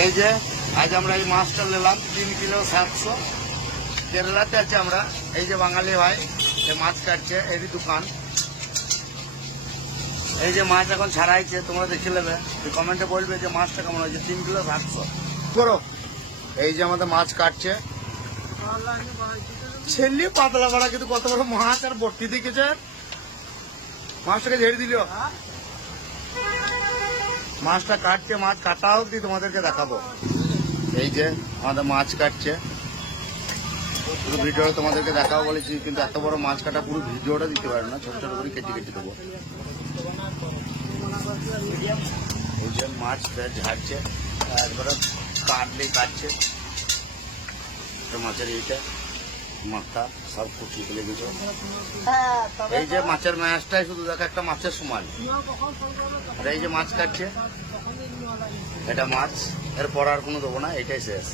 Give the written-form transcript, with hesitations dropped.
এই যে আজ আমরা এই মাছটা নিলাম 3 কিলো 700। কেরালাতে আছে আমরা। এই যে বাঙালি ভাই এই মাছ কাটছে, এরই দোকান। এই যে মাছ এখন ছাড়াইছে, তোমরা দেখে নেবে, কমেন্টে বলবে যে মাছটা কেমন হয়েছে। 3 কিলো 700 করো। এই যে আমাদের মাছ কাটছে, ছেলে পাতলা পাড়া, কিন্তু কত বড় মাছ আর বটি দেখেছে। মাছটাকে ঝেড়ে দিল। মাছটা কাটছে, মাছ কাটা অবধি তোমাদেরকে দেখাবো। এই যে আমাদের মাছ কাটছে, পুরো ভিডিওটা তোমাদেরকে দেখাবো বলেছি, কিন্তু এত বড় মাছ কাটা পুরো ভিডিওটা দিতে পারে না, ছোট ছোট করে কেটে কেটে দেবো। এই যে মাছ ঝাড়ছে, একবারে কাটলেই কাটছে। মাছের এইটা মাথা সব কুচিয়ে ফেলে গেছে। এই যে মাছের ম্যাচটাই শুধু দেখো একটা মাছের সমান। আর এই যে মাছ কাটছে, এটা মাছ, এরপর আর কোনো দেবো না, এটাই শেষ।